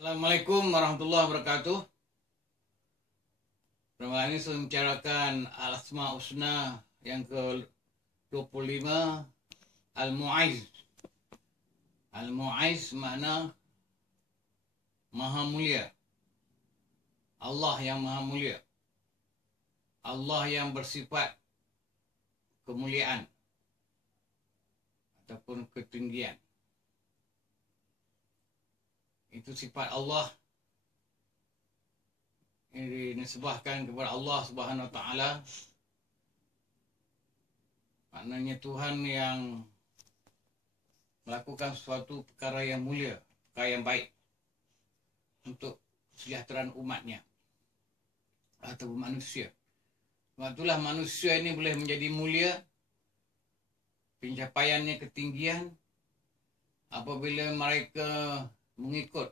Assalamualaikum warahmatullahi wabarakatuh. Pertama ini saya membicarakan Al-Asma' Husna yang ke-25, Al-Mu'izz. Al-Mu'izz makna Maha Mulia. Allah yang Maha Mulia. Allah yang bersifat kemuliaan ataupun ketinggian. Itu sifat Allah yang dinisbahkan kepada Allah Subhanahu Wa Taala. Maknanya Tuhan yang melakukan suatu perkara yang mulia, perkara yang baik untuk kesejahteraan umatnya atau manusia. Sebab itulah manusia ini boleh menjadi mulia, pencapaiannya ketinggian apabila mereka mengikut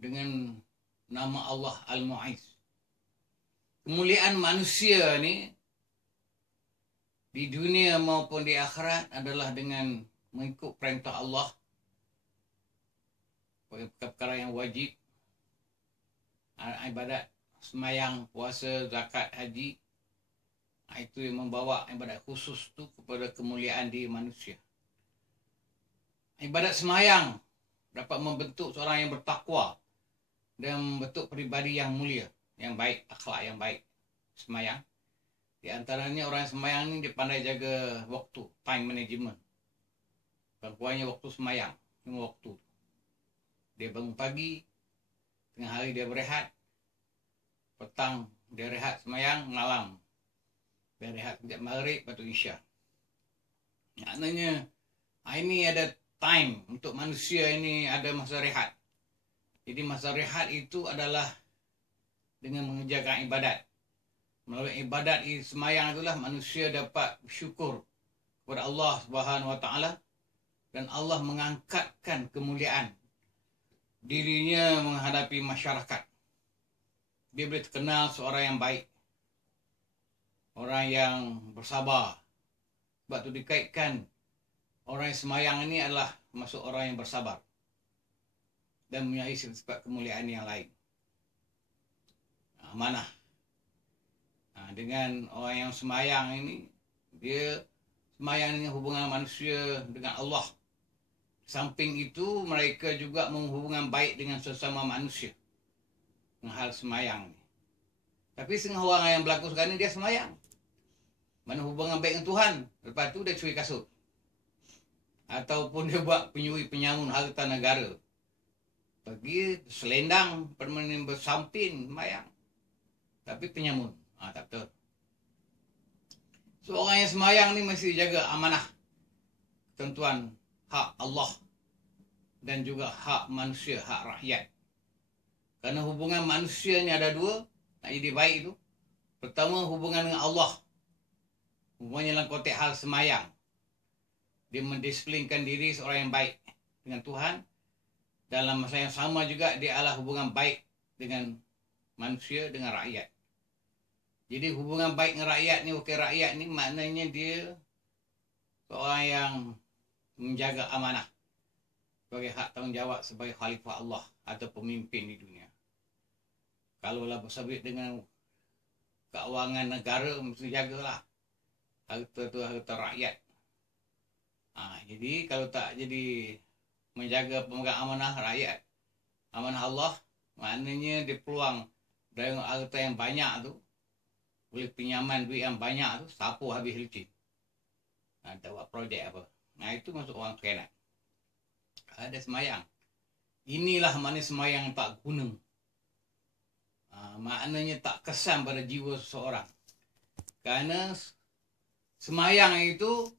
dengan nama Allah Al-Mu'izz. Kemuliaan manusia ni di dunia maupun di akhirat adalah dengan mengikut perintah Allah, perkara yang wajib, ibadat, semayang, puasa, zakat, haji. Itu yang membawa ibadat khusus tu kepada kemuliaan di manusia. Ibadat semayang dapat membentuk seorang yang bertakwa dan membentuk peribadi yang mulia, yang baik, akhlak yang baik. Semayang, di antaranya orang yang semayang ni dia pandai jaga waktu, time management. Kurang-kurangnya waktu semayang, 5 waktu. Dia bangun pagi, tengah hari dia berehat, petang dia rehat semayang, malam dia rehat sekejap maghrib, lepas tu isyak. Maknanya ini ada time untuk manusia ini, ada masa rehat. Jadi masa rehat itu adalah dengan mengerjakan ibadat. Melalui ibadat semayang itulah manusia dapat bersyukur kepada Allah Subhanahu Wa Taala dan Allah mengangkatkan kemuliaan dirinya menghadapi masyarakat. Dia boleh terkenal seorang yang baik, orang yang bersabar. Sebab tu dikaitkan orang yang semayang ini adalah masuk orang yang bersabar dan mempunyai sifat kemuliaan yang lain. Amanah. Dengan orang yang semayang ini, dia semayang dengan hubungan manusia dengan Allah. Samping itu, mereka juga menghubungan baik dengan sesama manusia dengan hal semayang ini. Tapi setengah orang yang berlaku sekarang ni dia semayang, mana hubungan baik dengan Tuhan, lepas tu dia curi kasut ataupun dia buat penyuri penyamun harta negara, pergi selendang permanen bersampin semayang tapi penyamun. Tak betul. Seorang yang semayang ni mesti jaga amanah, ketentuan hak Allah dan juga hak manusia, hak rakyat. Kerana hubungan manusia ni ada dua, nak jadi baik tu. Pertama, hubungan dengan Allah, hubungannya dalam konteks hal semayang. Dia mendisiplinkan diri seorang yang baik dengan Tuhan. Dalam masa yang sama juga dia adalah hubungan baik dengan manusia, dengan rakyat. Jadi hubungan baik dengan rakyat ni, wakil rakyat ni maknanya dia seorang yang menjaga amanah sebagai hak tanggungjawab sebagai khalifah Allah atau pemimpin di dunia. Kalaulah bersabit dengan keuangan negara, mesti jagalah harta tu harta rakyat. Jadi kalau tak jadi menjaga pemegang amanah rakyat, amanah Allah, maknanya dia peluang dari harta yang banyak tu, boleh pinjaman duit yang banyak tu, sapu habis licin. Tak buat projek apa. Itu masuk orang khianat. Ada semayang. Inilah makna semayang tak guna. Maknanya tak kesan pada jiwa seseorang. Kerana semayang itu,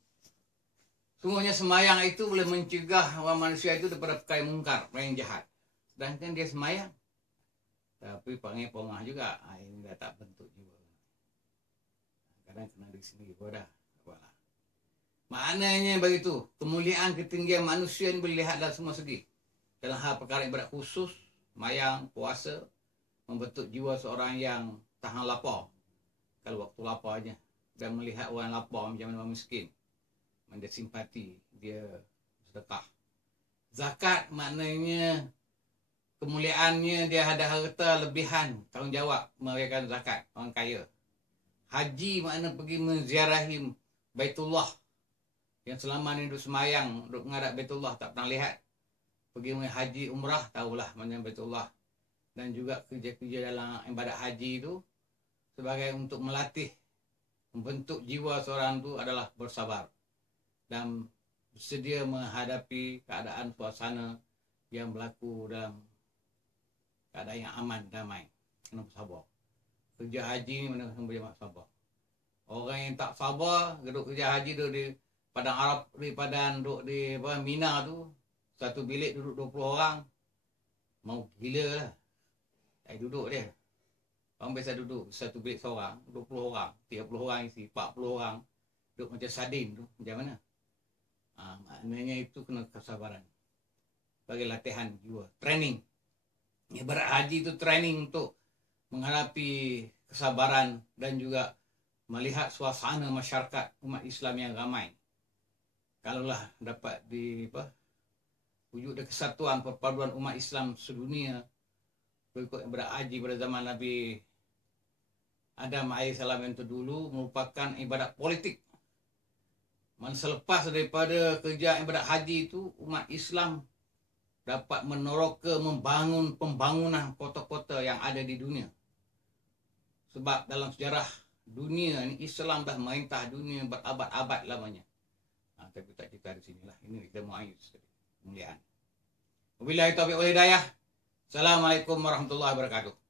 sungguhnya semayang itu boleh mencegah orang manusia itu daripada perkara mungkar, perkara yang jahat. Sedangkan dia semayang, tapi panggil pongah juga. Ini dah tak bentuk jiwa. Kadang kena di sini juga dah. Maknanya begitu. Kemuliaan ketinggian manusia ini boleh lihat dalam semua segi. Dalam hal perkara ibadat khusus, semayang, puasa, membentuk jiwa seorang yang tahan lapar kalau waktu laparnya, dan melihat orang lapar macam mana orang miskin, dia simpati, dia sedekah. Zakat maknanya kemuliaannya dia ada harta lebihan, tanggungjawab memberikan zakat, orang kaya. Haji makna pergi menziarahi Baitullah yang selama ni duduk semayang, duduk menghadap Baitullah tak pernah lihat. Pergi haji umrah, tahulah mana Baitullah. Dan juga kerja-kerja dalam ibadat haji itu sebagai untuk melatih, membentuk jiwa seorang tu adalah bersabar dan bersedia menghadapi keadaan suasana yang berlaku dalam keadaan yang aman, damai. Kena bersabar. Kerja haji ni mana kena bersabar. Orang yang tak sabar, duduk kerja haji tu di Padang Arab, di Padang, duduk di Mina tu, satu bilik duduk 20 orang. Mau gila lah. Tak duduk dia. Orang biasa duduk satu bilik seorang, 20 orang, 30 orang isi, 40 orang. Duduk macam sardin tu, macam mana? Maknanya itu kena kesabaran. Bagi latihan jiwa, training. Ibarat haji itu training untuk menghadapi kesabaran dan juga melihat suasana masyarakat umat Islam yang ramai. Kalaulah dapat wujud kesatuan perpaduan umat Islam sedunia berikut ibadat haji pada zaman Nabi Adam AS yang terdulu merupakan ibadat politik. Selepas daripada kerja ibadat haji itu, umat Islam dapat meneroka membangun pembangunan kota-kota yang ada di dunia. Sebab dalam sejarah dunia ni Islam dah merintah dunia berabad-abad lamanya. Tapi tak cerita di sinilah. Ini kita mau ayat kemuliaan. Wabillahi taufiq wal hidayah. Assalamualaikum warahmatullahi wabarakatuh.